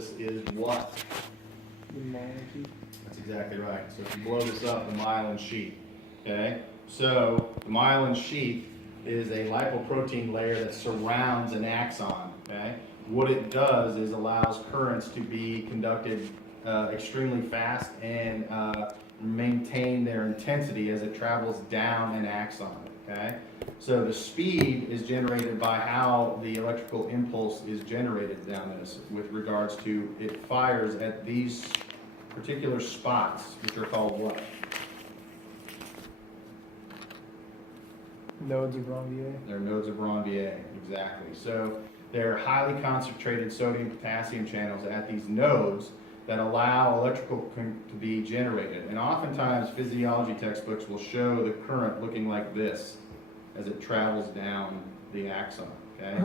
sclerosis is what? The myelin sheath. That's exactly right. So if you blow this up, the myelin sheath, okay? So the myelin sheath is a lipoprotein layer that surrounds an axon, okay? What it does is allows currents to be conducted extremely fast and maintain their intensity as it travels down an axon, okay? So the speed is generated by how the electrical impulse is generated down this with regards to it fires at these particular spots, which are called what? Nodes of Ranvier. They're nodes of Ranvier, exactly. So they're highly concentrated sodium-potassium channels at these nodes that allow electrical to be generated. And oftentimes physiology textbooks will show the current looking like this as it travels down the axon, okay?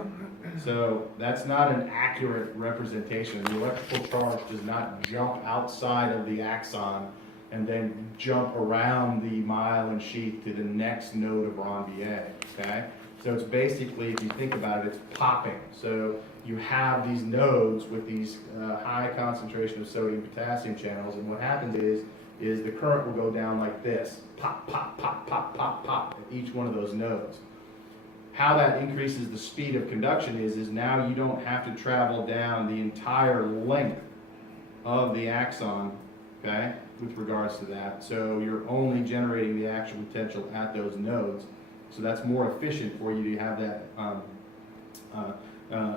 So that's not an accurate representation. The electrical charge does not jump outside of the axon and then jump around the myelin sheath to the next node of Ranvier, okay? So it's basically, if you think about it, it's popping. So you have these nodes with these high concentration of sodium-potassium channels, and what happens is the current will go down like this, pop, pop, pop, pop, pop, pop, at each one of those nodes. How that increases the speed of conduction is now you don't have to travel down the entire length of the axon, okay, with regards to that. So you're only generating the actual potential at those nodes. So that's more efficient for you to have that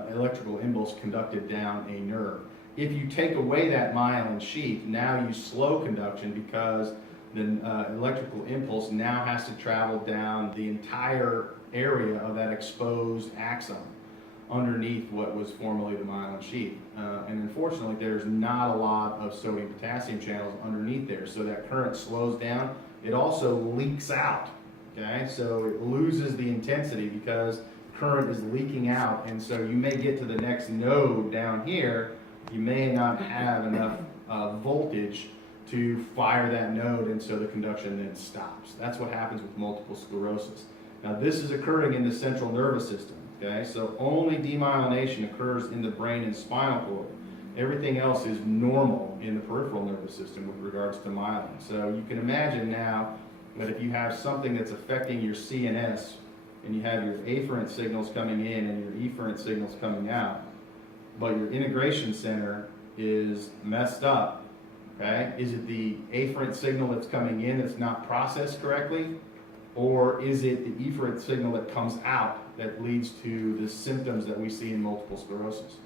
electrical impulse conducted down a nerve. If you take away that myelin sheath, now you slow conduction because the electrical impulse now has to travel down the entire area of that exposed axon underneath what was formerly the myelin sheath. And unfortunately, there's not a lot of sodium-potassium channels underneath there, so that current slows down. It also leaks out, okay? So it loses the intensity because current is leaking out, and so you may get to the next node down here, you may not have enough voltage to fire that node, and so the conduction then stops. That's what happens with multiple sclerosis. Now this is occurring in the central nervous system, okay? So only demyelination occurs in the brain and spinal cord. Everything else is normal in the peripheral nervous system with regards to myelin. So you can imagine now that if you have something that's affecting your CNS, and you have your afferent signals coming in and your efferent signals coming out, but your integration center is messed up, okay? Is it the afferent signal that's coming in that's not processed correctly? Or is it the efferent signal that comes out that leads to the symptoms that we see in multiple sclerosis?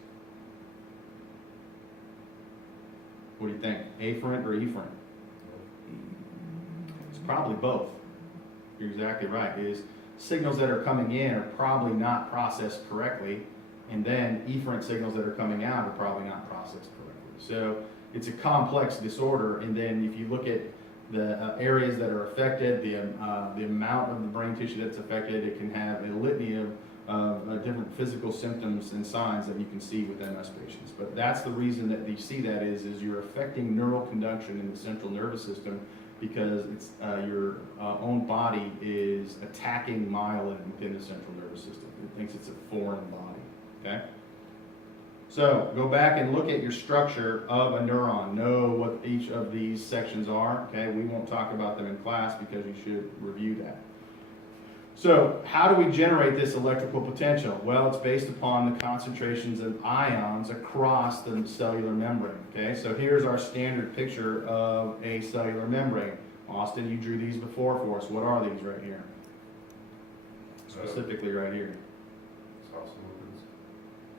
What do you think? Afferent or efferent? It's probably both. You're exactly right. It is signals that are coming in are probably not processed correctly, and then efferent signals that are coming out are probably not processed correctly. So it's a complex disorder, and then if you look at the areas that are affected, the amount of the brain tissue that's affected, it can have a litany of different physical symptoms and signs that you can see with MS patients. But that's the reason that you see that is you're affecting neural conduction in the central nervous system, because it's your own body is attacking myelin within the central nervous system. It thinks it's a foreign body, okay? So go back and look at your structure of a neuron. Know what each of these sections are, okay? We won't talk about them in class because you should review that. So how do we generate this electrical potential? Well, it's based upon the concentrations of ions across the cellular membrane, okay? So here's our standard picture of a cellular membrane. Austin, you drew these before for us. What are these right here? Specifically right here.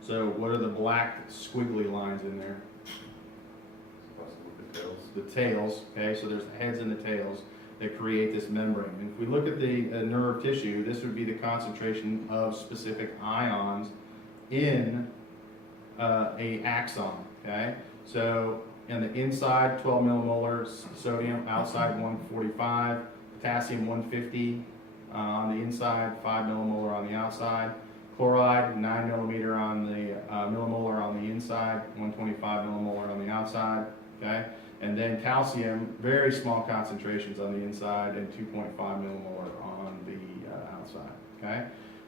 So what are the black squiggly lines in there? The tails, okay? So there's the heads and the tails that create this membrane. And if we look at the nerve tissue, this would be the concentration of specific ions in a axon, okay? So on the inside, 12 millimolar sodium, outside 145, potassium 150 on the inside, 5 millimolar on the outside. Chloride, 9 millimeter on the millimolar on the inside, 125 millimolar on the outside, okay? And then calcium, very small concentrations on the inside and 2.5 millimolar on the outside, okay?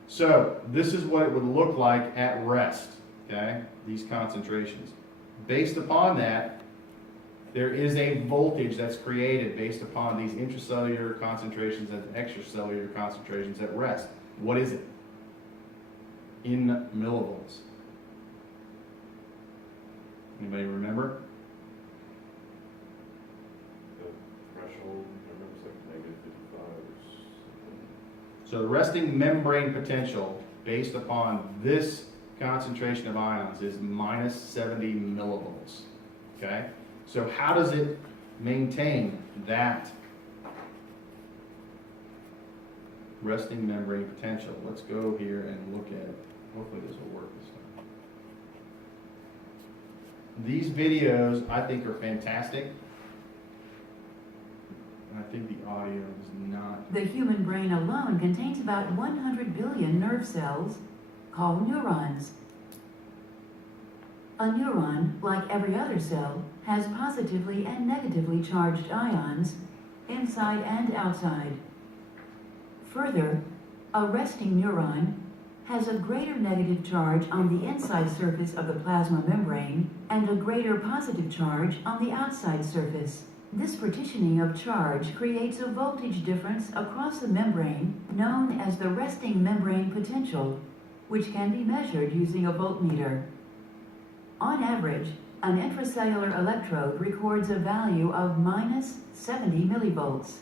So this is what it would look like at rest, okay? These concentrations. Based upon that, there is a voltage that's created based upon these intracellular concentrations and extracellular concentrations at rest. What is it? In millivolts. Anybody remember? The threshold, I remember it's like negative 55 or something. So the resting membrane potential based upon this concentration of ions is minus 70 millivolts. Okay? So how does it maintain that resting membrane potential? Let's go here and look at, hopefully this will work this time. These videos I think are fantastic. I think the audio is not. The human brain alone contains about 100 billion nerve cells called neurons. A neuron, like every other cell, has positively and negatively charged ions inside and outside. Further, a resting neuron has a greater negative charge on the inside surface of the plasma membrane and a greater positive charge on the outside surface. This partitioning of charge creates a voltage difference across the membrane known as the resting membrane potential, which can be measured using a voltmeter. On average, an intracellular electrode records a value of minus 70 millivolts.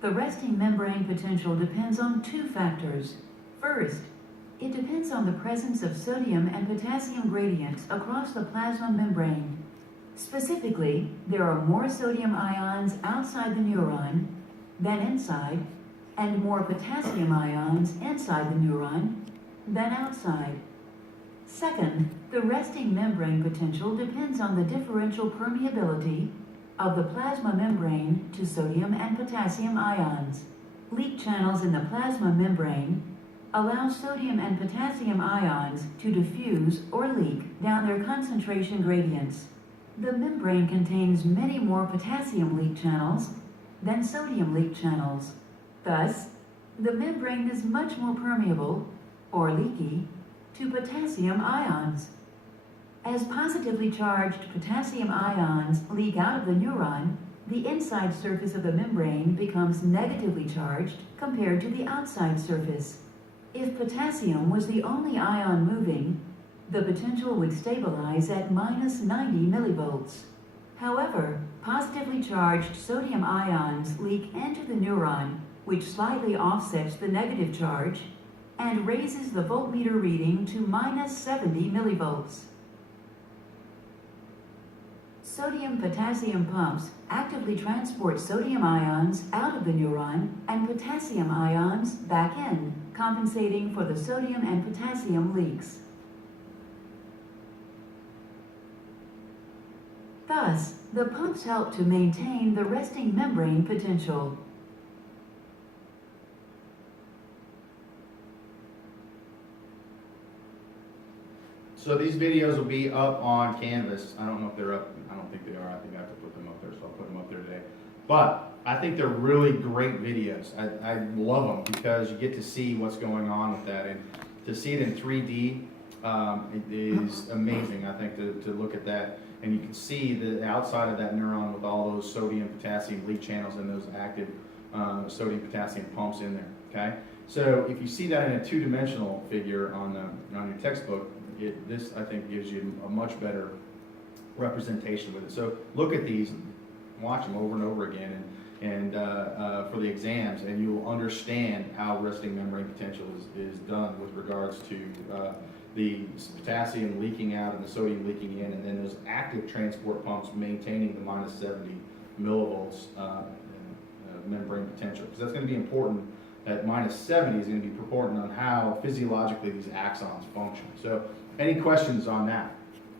The resting membrane potential depends on two factors. First, it depends on the presence of sodium and potassium gradients across the plasma membrane. Specifically, there are more sodium ions outside the neuron than inside, and more potassium ions inside the neuron than outside. Second, the resting membrane potential depends on the differential permeability of the plasma membrane to sodium and potassium ions. Leak channels in the plasma membrane allow sodium and potassium ions to diffuse or leak down their concentration gradients. The membrane contains many more potassium leak channels than sodium leak channels. Thus, the membrane is much more permeable, or leaky, to potassium ions. As positively charged potassium ions leak out of the neuron, the inside surface of the membrane becomes negatively charged compared to the outside surface. If potassium was the only ion moving, the potential would stabilize at minus 90 millivolts. However, positively charged sodium ions leak into the neuron, which slightly offsets the negative charge and raises the voltmeter reading to minus 70 millivolts. Sodium-potassium pumps actively transport sodium ions out of the neuron and potassium ions back in, compensating for the sodium and potassium leaks. Thus, the pumps help to maintain the resting membrane potential. So these videos will be up on Canvas. I don't know if they're up. I don't think they are. I think I have to put them up there, so I'll put them up there today. But I think they're really great videos. I love them because you get to see what's going on with that. And to see it in 3D, it is amazing, I think, to look at that. And you can see the outside of that neuron with all those sodium, potassium leak channels and those active sodium, potassium pumps in there, okay? So if you see that in a two-dimensional figure on your textbook, this, I think, gives you a much better representation with it. So look at these, watch them over and over again, and for the exams, and you'll understand how resting membrane potential is done with regards to the potassium leaking out and the sodium leaking in, and then those active transport pumps maintaining the minus 70 millivolts membrane potential. Because that's going to be important. That minus 70 is going to be important on how physiologically these axons function. So any questions on that?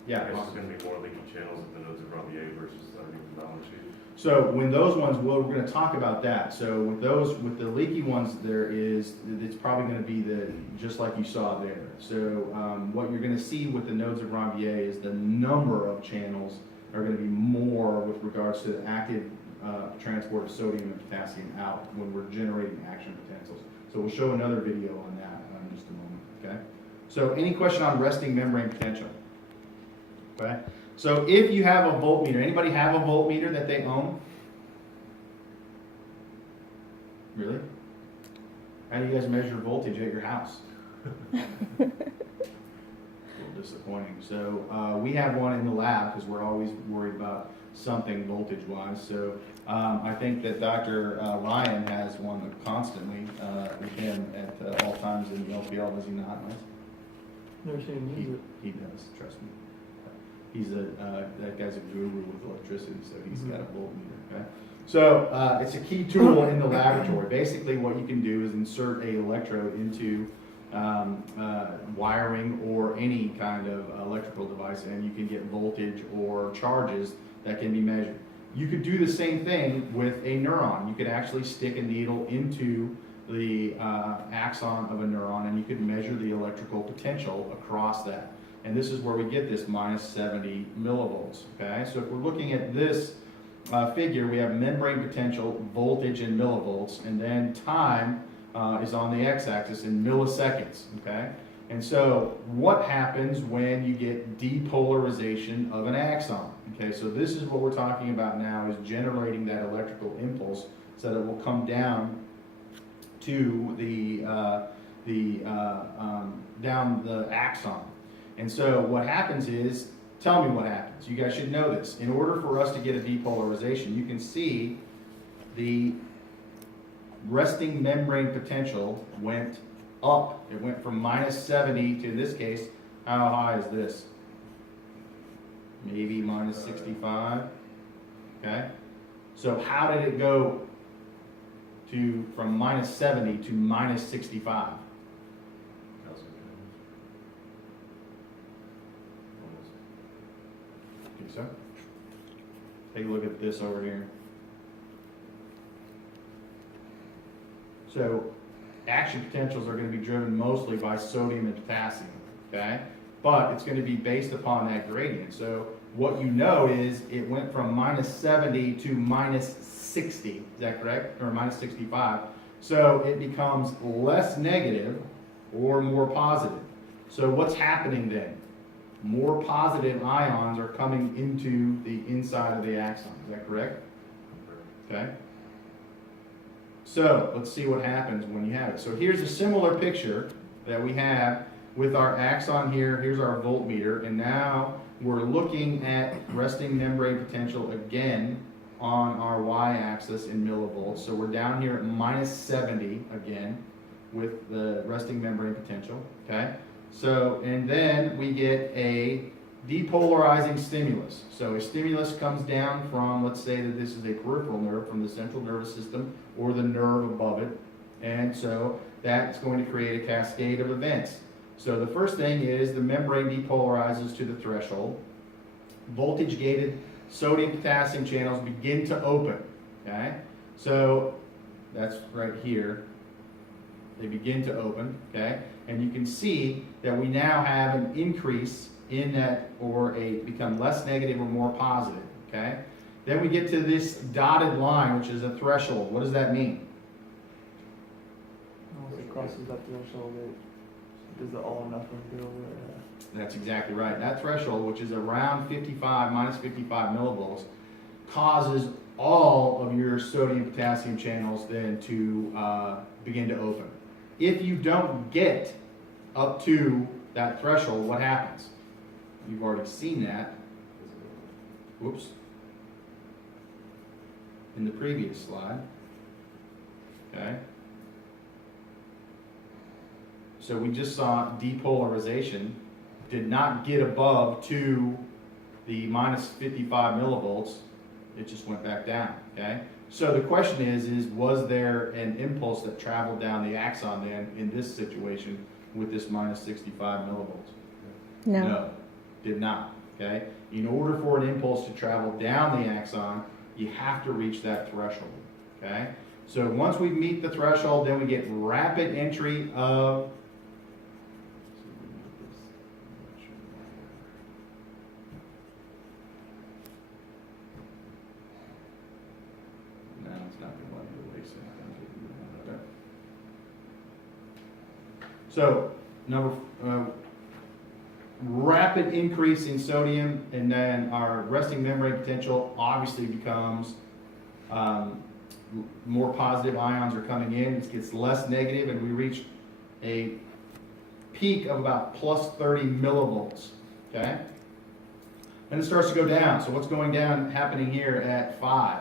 Yeah. I guess there's going to be more leaky channels at the nodes of Rabier versus underneath the balance sheet. So when those ones, well, we're going to talk about that. So with those, with the leaky ones, it's probably going to be just like you saw there. So what you're going to see with the nodes of Rabier is the number of channels are going to be more with regards to the active transport of sodium and potassium out when we're generating action potentials. So we'll show another video on that in just a moment, okay? So any question on resting membrane potential? Okay? So if you have a voltmeter, anybody have a voltmeter that they own? Really? How do you guys measure voltage at your house? A little disappointing. So we have one in the lab because we're always worried about something voltage-wise. So I think that Dr. Ryan has one constantly with him at all times in the LPL, does he not? Never seen him use it. He does, trust me. He's that guy's a guru with electricity, so he's got a voltmeter, okay? So it's a key tool in the laboratory. Basically what you can do is insert a electrode into wiring or any kind of electrical device, and you can get voltage or charges that can be measured. You could do the same thing with a neuron. You could actually stick a needle into the axon of a neuron, and you could measure the electrical potential across that. And this is where we get this minus 70 millivolts, okay? So if we're looking at this figure, we have membrane potential, voltage in millivolts, and then time is on the x-axis in milliseconds, okay? And so what happens when you get depolarization of an axon? Okay, so this is what we're talking about now, is generating that electrical impulse so that it will come down to down the axon. And so what happens is, tell me what happens. You guys should know this. In order for us to get a depolarization, you can see the resting membrane potential went up. It went from minus 70 to, in this case, how high is this? Maybe minus 65, okay? So how did it go from minus 70 to minus 65? Think so? Take a look at this over here. So action potentials are going to be driven mostly by sodium and potassium, okay? But it's going to be based upon that gradient. So what you know is it went from minus 70 to minus 60, is that correct? Or minus 65. So it becomes less negative or more positive. So what's happening then? More positive ions are coming into the inside of the axon, is that correct? Okay. So let's see what happens when you have it. So here's a similar picture that we have with our axon here. Here's our voltmeter, and now we're looking at resting membrane potential again on our y-axis in millivolts. So we're down here at minus 70 again with the resting membrane potential, okay? So, and then we get a depolarizing stimulus. So a stimulus comes down from, let's say that this is a peripheral nerve, from the central nervous system or the nerve above it. And so that's going to create a cascade of events. So the first thing is the membrane depolarizes to the threshold. Voltage-gated sodium-potassium channels begin to open, okay? So that's right here. They begin to open, okay? And you can see that we now have an increase in that, or become less negative or more positive, okay? Then we get to this dotted line, which is a threshold. What does that mean? Once it crosses that threshold, it does the all or nothing deal where That's exactly right. That threshold, which is around 55, minus 55 millivolts, causes all of your sodium-potassium channels then to begin to open. If you don't get up to that threshold, what happens? You've already seen that. Whoops. In the previous slide. Okay. So we just saw depolarization did not get above to the minus 55 millivolts. It just went back down, okay? So the question is was there an impulse that traveled down the axon then in this situation with this minus 65 millivolts? No, did not, okay? In order for an impulse to travel down the axon, you have to reach that threshold, okay? So once we meet the threshold, then we get rapid entry of So, rapid increase in sodium, and then our resting membrane potential obviously becomes more positive ions are coming in, it gets less negative, and we reach a peak of about plus 30 millivolts, okay? Then it starts to go down. So what's going down happening here at 5?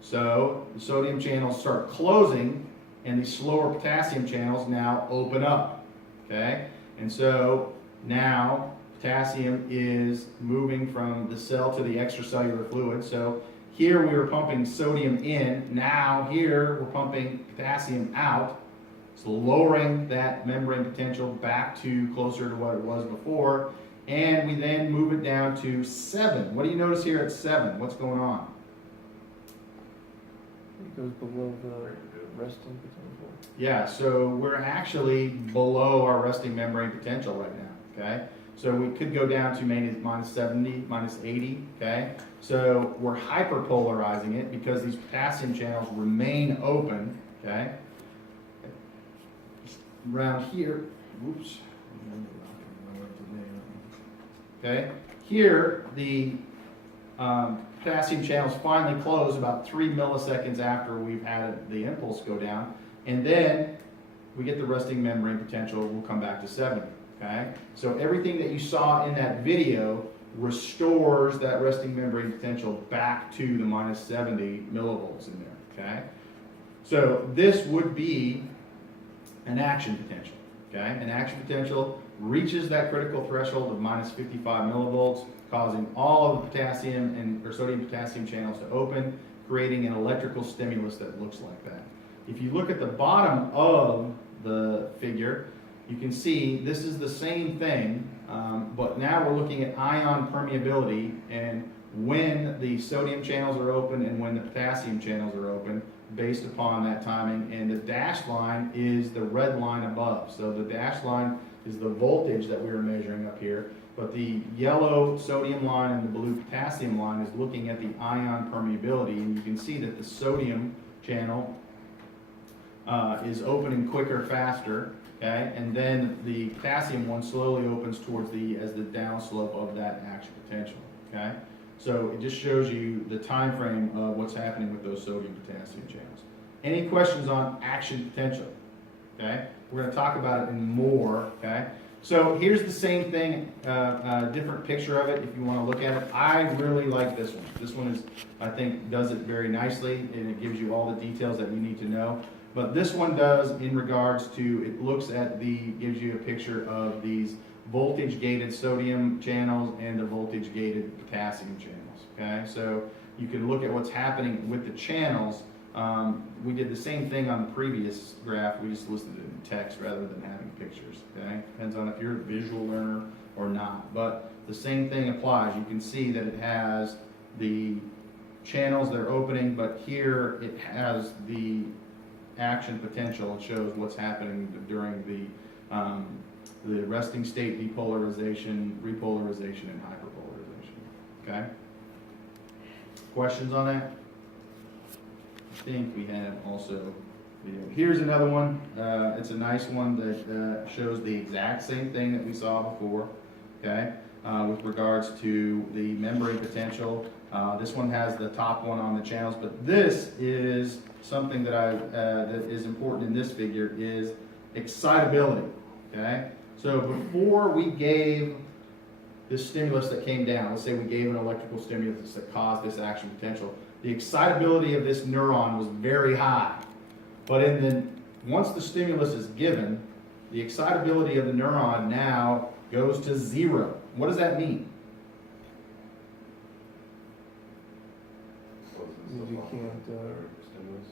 So the sodium channels start closing, and these slower potassium channels now open up, okay? And so now potassium is moving from the cell to the extracellular fluid. So here we were pumping sodium in, now here we're pumping potassium out. So lowering that membrane potential back to closer to what it was before, and we then move it down to 7. What do you notice here at 7? What's going on? It goes below the resting potential. Yeah, so we're actually below our resting membrane potential right now, okay? So we could go down to minus 70, minus 80, okay? So we're hyperpolarizing it because these potassium channels remain open, okay? Around here, oops. Okay, here the potassium channels finally close about 3 milliseconds after we've had the impulse go down, and then we get the resting membrane potential, we'll come back to 70, okay? So everything that you saw in that video restores that resting membrane potential back to the minus 70 millivolts in there, okay? So this would be an action potential, okay? An action potential reaches that critical threshold of minus 55 millivolts, causing all of the potassium or sodium potassium channels to open, creating an electrical stimulus that looks like that. If you look at the bottom of the figure, you can see this is the same thing, but now we're looking at ion permeability and when the sodium channels are open and when the potassium channels are open based upon that timing, and the dashed line is the red line above. So the dashed line is the voltage that we were measuring up here, but the yellow sodium line and the blue potassium line is looking at the ion permeability, and you can see that the sodium channel is opening quicker, faster, okay, and then the potassium one slowly opens towards as the downslope of that action potential, okay. So it just shows you the time frame of what's happening with those sodium potassium channels. Any questions on action potential? Okay, we're going to talk about it in more. Okay, so here's the same thing, different picture of it if you want to look at it. I really like this one. This one is, I think, does it very nicely, and it gives you all the details that you need to know. But this one does in regards to, it looks at gives you a picture of these voltage gated sodium channels and the voltage gated potassium channels. Okay, so you can look at what's happening with the channels. We did the same thing on the previous graph, we just listed it in text rather than having pictures, okay? Depends on if you're a visual learner or not, but the same thing applies. You can see that it has the channels that are opening, but here it has the action potential. It shows what's happening during the resting state depolarization, repolarization, and hyperpolarization, okay? Questions on that? I think we have also video. Here's another one. It's a nice one that shows the exact same thing that we saw before, okay, with regards to the membrane potential. This one has the top one on the channels, but this is something that that is important in this figure is excitability, okay? So before we gave this stimulus that came down, let's say we gave an electrical stimulus that caused this action potential, the excitability of this neuron was very high. But once the stimulus is given, the excitability of the neuron now goes to 0. What does that mean? You can't, stimulus.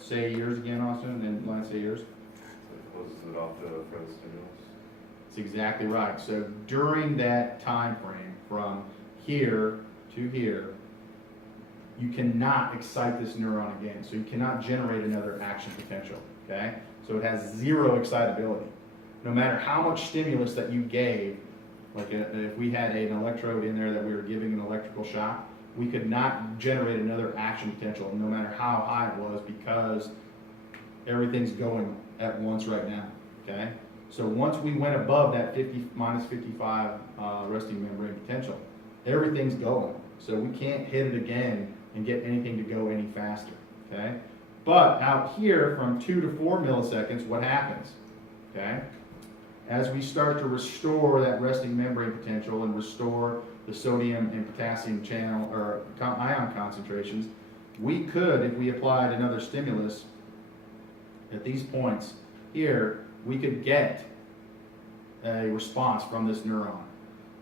Say yours again, Austin, and line say yours. It closes it off to further stimulus. That's exactly right. So during that time frame from here to here, you cannot excite this neuron again. So you cannot generate another action potential, okay? So it has 0 excitability. No matter how much stimulus that you gave, like if we had an electrode in there that we were giving an electrical shock, we could not generate another action potential no matter how high it was because everything's going at once right now, okay? So once we went above that 50, minus 55 resting membrane potential, everything's going. So we can't hit it again and get anything to go any faster, okay? But out here from 2 to 4 milliseconds, what happens, okay? As we start to restore that resting membrane potential and restore the sodium and potassium channel or ion concentrations, we could, if we applied another stimulus at these points here, we could get a response from this neuron.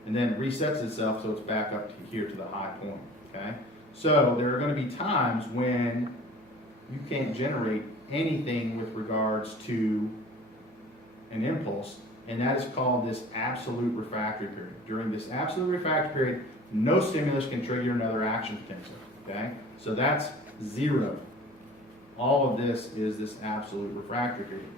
And then it resets itself so it's back up to here to the high point, okay? So there are going to be times when you can't generate anything with regards to an impulse, and that is called this absolute refractory period. During this absolute refractory period, no stimulus can trigger another action potential, okay? So that's 0. All of this is this absolute refractory period.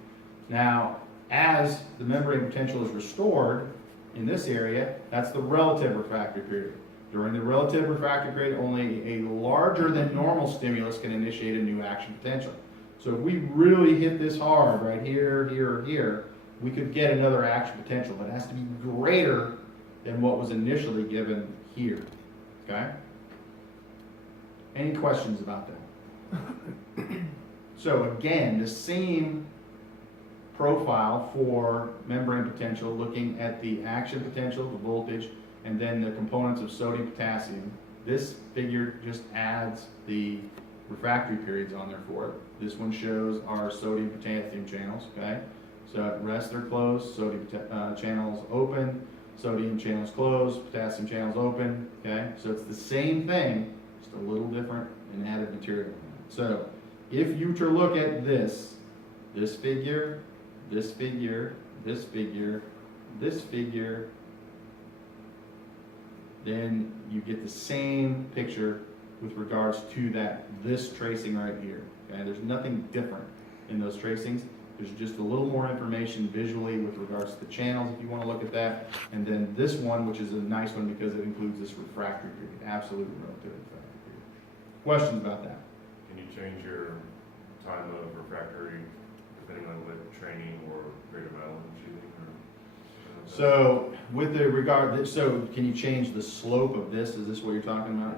Now, as the membrane potential is restored in this area, that's the relative refractory period. During the relative refractory period, only a larger than normal stimulus can initiate a new action potential. So if we really hit this hard right here, here, or here, we could get another action potential, but it has to be greater than what was initially given here, okay? Any questions about that? So again, the same profile for membrane potential, looking at the action potential, the voltage, and then the components of sodium, potassium. This figure just adds the refractory periods on there for it. This one shows our sodium, potassium channels, okay? So at rest they're closed, sodium channels open, sodium channels closed, potassium channels open, okay? So it's the same thing, just a little different and added material. So if you were to look at this figure, this figure, this figure, this figure, then you get the same picture with regards to this tracing right here. Okay, there's nothing different in those tracings. There's just a little more information visually with regards to the channels if you want to look at that. And then this one, which is a nice one because it includes this refractory period, absolute and relative refractory period. Questions about that? Can you change your time of refractory depending on what training or rate of island shooting or? So with the regard, so can you change the slope of this? Is this what you're talking about?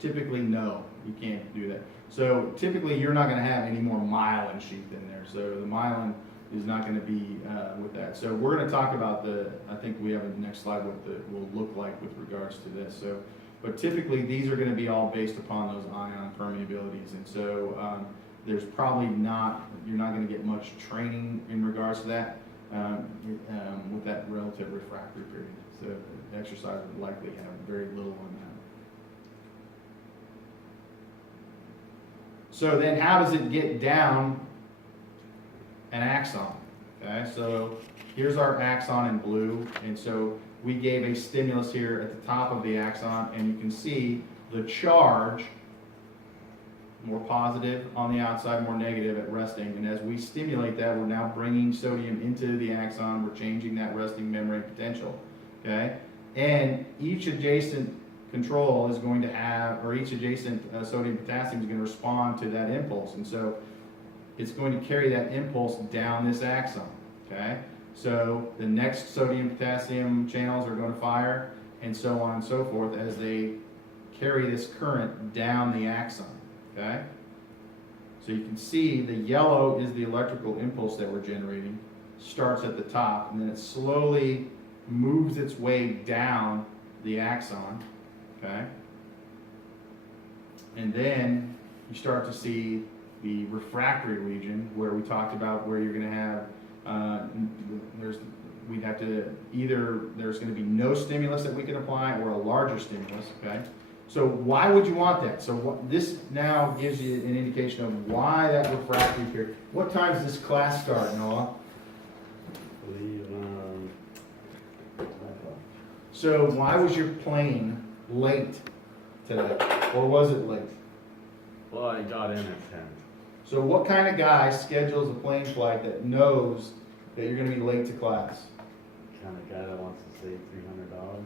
Typically, no, you can't do that. So typically, you're not going to have any more myelin sheath in there. So the myelin is not going to be with that. So we're going to talk about I think we have a next slide what will look like with regards to this. So, but typically, these are going to be all based upon those ion permeabilities. And so there's probably you're not going to get much training in regards to that with that relative refractory period. So the exercise would likely have very little on that. So then how does it get down an axon? Okay, so here's our axon in blue, and so we gave a stimulus here at the top of the axon, and you can see the charge, more positive on the outside, more negative at resting, and as we stimulate that, we're now bringing sodium into the axon, we're changing that resting membrane potential, okay? And each adjacent control is going to have, or each adjacent sodium potassium is going to respond to that impulse, and so it's going to carry that impulse down this axon, okay? So the next sodium potassium channels are going to fire, and so on and so forth as they carry this current down the axon, okay? So you can see the yellow is the electrical impulse that we're generating, starts at the top, and then it slowly moves its way down the axon, okay? And then you start to see the refractory region where we talked about where you're going to have, we'd have to either, there's going to be no stimulus that we can apply or a larger stimulus, okay? So why would you want that? So this now gives you an indication of why that refractory period. What time does this class start, Noah? I believe, So why was your plane late today? Or was it late? well, I got in at 10. So what kind of guy schedules a plane flight that knows that you're going to be late to class? Kind of guy that wants to save $300.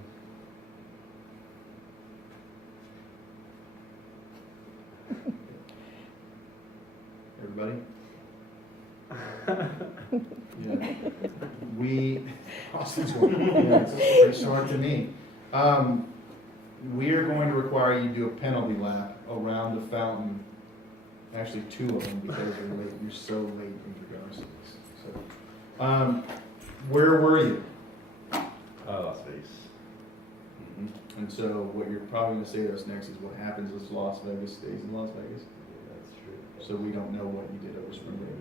Everybody? Yeah. Austin's one. Yeah, it's pretty smart to me. We are going to require you to do a penalty lap around the fountain. Actually, 2 of them because you're late. You're so late in regards to this. So, where were you? Las Vegas. And so what you're probably going to say to us next is what happens is Las Vegas stays in Las Vegas. Yeah, that's true. So we don't know what you did over spring break.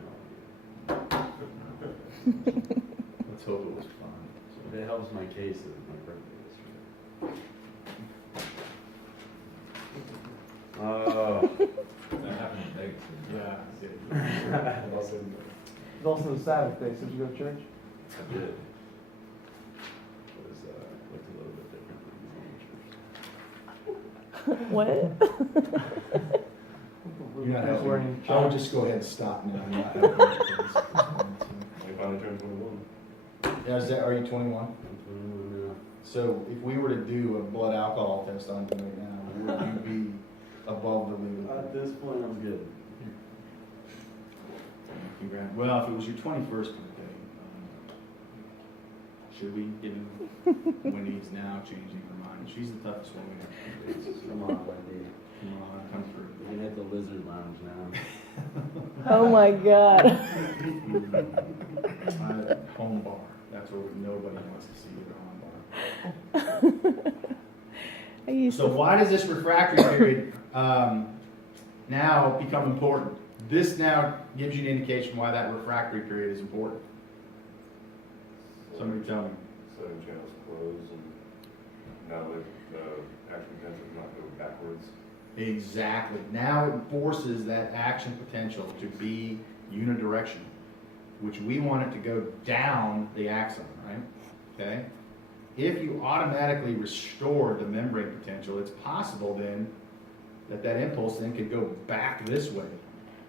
Let's hope it was fun. It helps my case that it's my birthday yesterday. Oh. That happened in Vegas. Yeah. It's also the Sabbath day, so did you go to church? I did. It was, looked a little bit different than What? You're not Just helping. wearing I would church. just go ahead and stop now. I'm not helping with this. I finally turned 21. Yeah, are you 21? normal. So if we were to do a blood alcohol test on you right now, would you be above the legal? At this point, I'm good. Well, if it was your 21st birthday, should we give him Wendy's now changing her mind? She's the toughest one we have. Come on, Wendy. Come on, come through. We can hit the lizard lounge now. Oh my god. Home bar. That's where nobody wants to see you at home bar. I used So to. why does this refractory period now become important? This now gives you an indication why that refractory period is important. Somebody tell me. So channels close and now the action potential does not go backwards. Exactly. Now it forces that action potential to be unidirectional, which we want it to go down the axon, right? Okay? If you automatically restore the membrane potential, it's possible then that impulse then could go back this way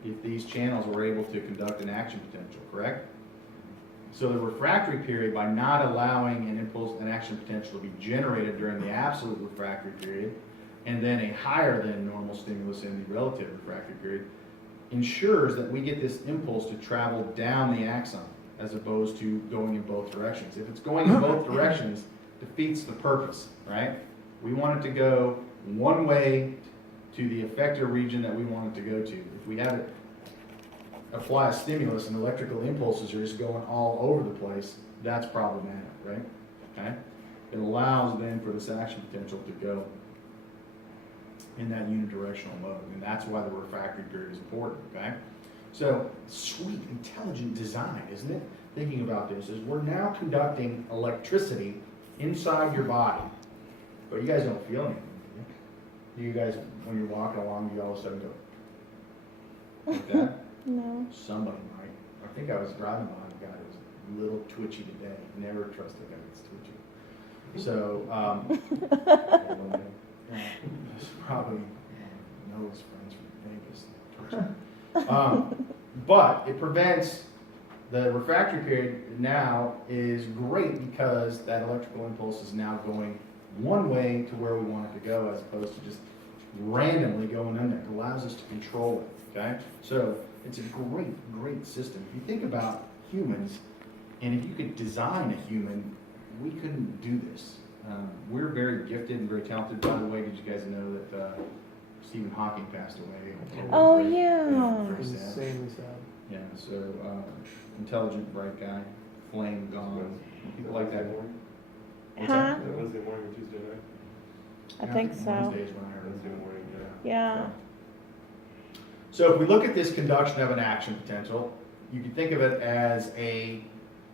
if these channels were able to conduct an action potential, correct? So the refractory period, by not allowing an action potential to be generated during the absolute refractory period, and then a higher than normal stimulus in the relative refractory period, ensures that we get this impulse to travel down the axon as opposed to going in both directions. If it's going in both directions, defeats the purpose, right? We want it to go one way to the effector region that we want it to go to. If we have it apply a stimulus and electrical impulses are just going all over the place, that's problematic, right? Okay? It allows then for this action potential to go in that unidirectional mode, and that's why the refractory period is important, okay? So, sweet, intelligent design, isn't it? Thinking about this is we're now conducting electricity inside your body, but you guys don't feel anything, do you? You guys, when you're walking along, you all of a sudden go like that? No. Somebody might. I think I was driving behind a guy that was a little twitchy today. Never trust a guy that's twitchy. So, it's probably knows friends from Vegas. But it prevents the refractory period now is great because that electrical impulse is now going one way to where we want it to go as opposed to just randomly going in there. It allows us to control it, okay? So it's a great system. If you think about humans, and if you could design a human, we couldn't do this. We're very gifted and very talented. By the way, did you guys know that Stephen Hawking passed away? Oh, Very- yeah. very sad. Insanely sad. Yeah, so intelligent, bright guy, flame gone. People like that. What's Huh? that? Wednesday morning or Tuesday night? I think so. Wednesday is when I heard Wednesday it. morning, Yeah. So if we look at this conduction of an action potential, you can think of it as a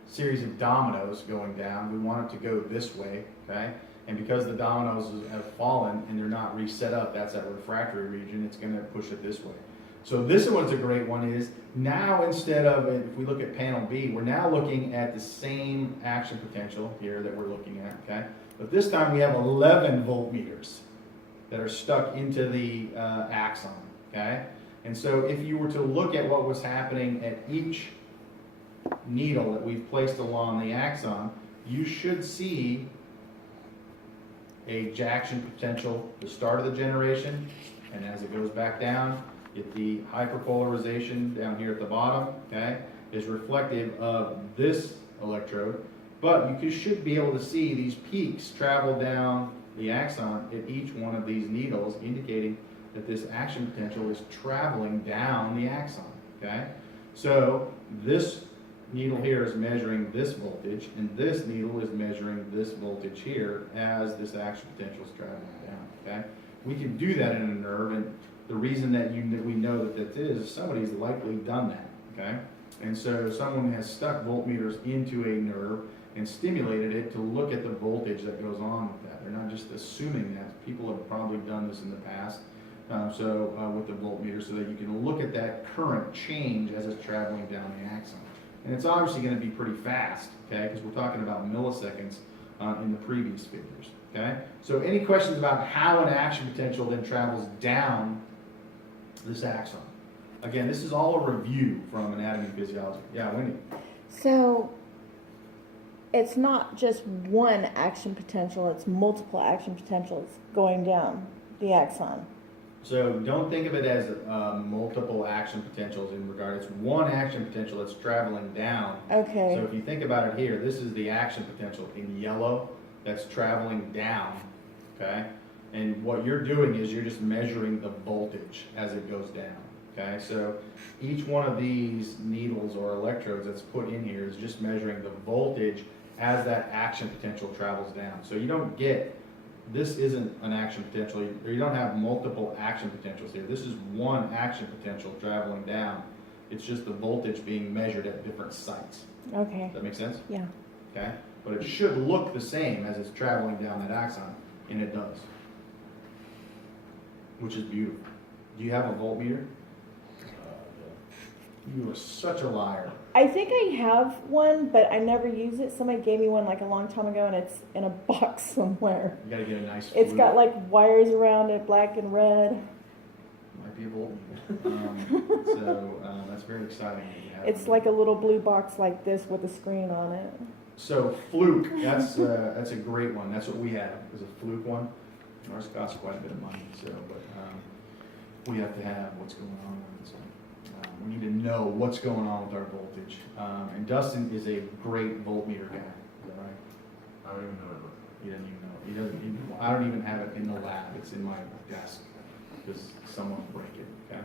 series of dominoes going down. We want it to go this way, okay? And because the dominoes have fallen and they're not reset up, that's that refractory region, it's gonna push it this way. So this one's a great one is, now instead of, if we look at panel B, we're now looking at the same action potential here that we're looking at, okay? But this time we have 11 voltmeters that are stuck into the axon, okay? And so if you were to look at what was happening at each needle that we've placed along the axon, you should see a action potential, the start of the generation, and as it goes back down, get the hyperpolarization down here at the bottom, okay, is reflective of this electrode, But should be able to see these peaks travel down the axon at each one of these needles, indicating that this action potential is traveling down the axon, okay? So this needle here is measuring this voltage, and this needle is measuring this voltage here as this action potential is traveling down, okay? We can do that in a nerve, and the reason that we know that is somebody's likely done that, okay? And so someone has stuck voltmeters into a nerve and stimulated it to look at the voltage that goes on with that. They're not just assuming that. People have probably done this in the past, with the voltmeter, so that you can look at that current change as it's traveling down the axon. And it's obviously going to be pretty fast, okay, because we're talking about milliseconds in the previous figures, okay? So any questions about how an action potential then travels down this axon? Again, this is all a review from anatomy and physiology. Yeah, Wendy? So it's not just one action potential, it's multiple action potentials going down the axon. So don't think of it as multiple action potentials in regard. It's one action potential that's traveling down. Okay. So if you think about it here, this is the action potential in yellow that's traveling down, okay? And what you're doing is you're just measuring the voltage as it goes down, okay? So each one of these needles or electrodes that's put in here is just measuring the voltage as that action potential travels down. So you don't get, this isn't an action potential, or you don't have multiple action potentials here. This is one action potential traveling down. It's just the voltage being measured at different sites. Okay. Does that make sense? Yeah. Okay? But it should look the same as it's traveling down that axon, and it does. Which is beautiful. Do you have a voltmeter? You are such a liar. I think I have one, but I never use it. Somebody gave me one like a long time ago, and it's in a box somewhere. You gotta get a nice It's flute. got like wires around it, black and red. Might be a voltmeter. That's very exciting that you have It's one. like a little blue box like this with a screen on it. So fluke, that's a great one. That's what we have, is a fluke one. Ours costs quite a bit of money, so, but we have to have what's going on with it. So, we need to know what's going on with our voltage. And Dustin is a great voltmeter guy. Is that right? I don't even know what it looks He doesn't even know. He doesn't even, I don't even have it in the lab. It's in my desk because someone will break it. Okay.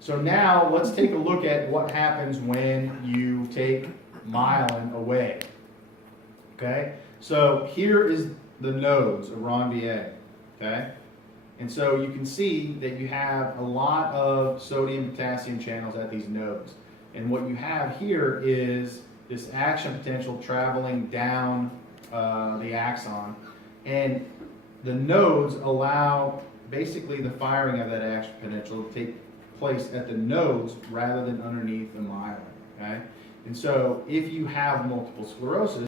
So now let's take a look at what happens when you take myelin away. Okay. So here is the nodes of Ranvier. Okay. And so you can see that you have a lot of sodium potassium channels at these nodes. And what you have here is this action potential traveling down the axon. And the nodes allow basically the firing of that action potential to take place at the nodes rather than underneath the myelin. Okay? And so if you have multiple sclerosis,